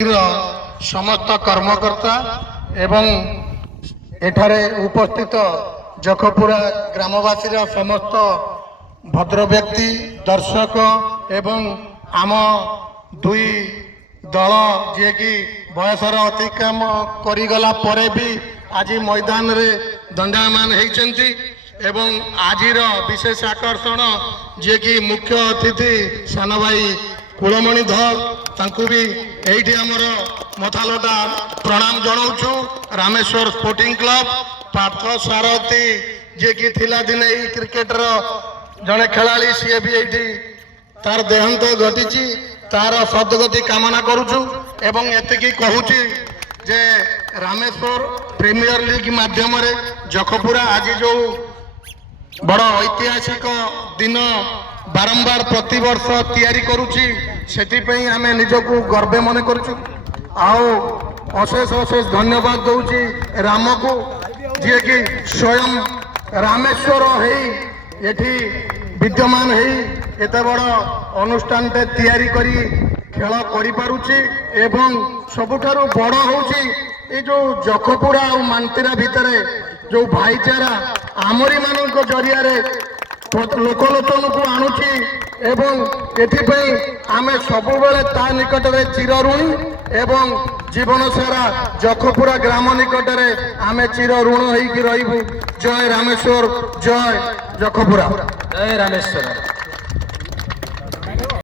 समस्त कर्मकर्ता एवं एठारे उपस्थित जखपुरा ग्रामवासी समस्त भद्र व्यक्ति दर्शक एवं आम दुई दल जी कि बयसर अतिक्रम करिगला परे भी आज मैदान रे दंडायमान होती एवं आजिर विशेष आकर्षण जी कि मुख्य अतिथि सान भाई कुलमणि धल तांकु भी एठी हमर मथालटा प्रणाम जनाऊँ। रामेश्वर स्पोर्टिंग क्लब पार्थ सारथी जे कि थिला दिने क्रिकेटर जड़े खेलाड़ी सी भी एठी तार देहांत घटी तार सदगति कामना करुचु एवं एतिकी कहूची जे रामेश्वर प्रीमियर लीग माध्यम रे जखपुरा आज जो बड़ ऐतिहासिक दिन बारंबार प्रति वर्ष तैयारी करुची सेतिपई आमे निजको गर्व मन करुचु आओ अशेष अशेष धन्यवाद दउची राम को जे कि स्वयं रामेश्वर हेई एठी विद्यमान हेई एते बड़ अनुष्ठान ते तैयारी करी खेल करि पारुची एवं सबुठारु बड़ होउची ए जो जखपुरा और मानतीरा भितरे जो भाईचारा आमरी मानक जरिया रे लोकलोचन को आणुची एवं एथिपई आमे सबुबेले ता निकट रे चिर ऋणी एवं जीवन सारा जखपुरा ग्राम निकट रे आमे चिर ऋण होई कि रहिबु। जय रामेश्वर, जय जखपुरा, जय रामेश्वर।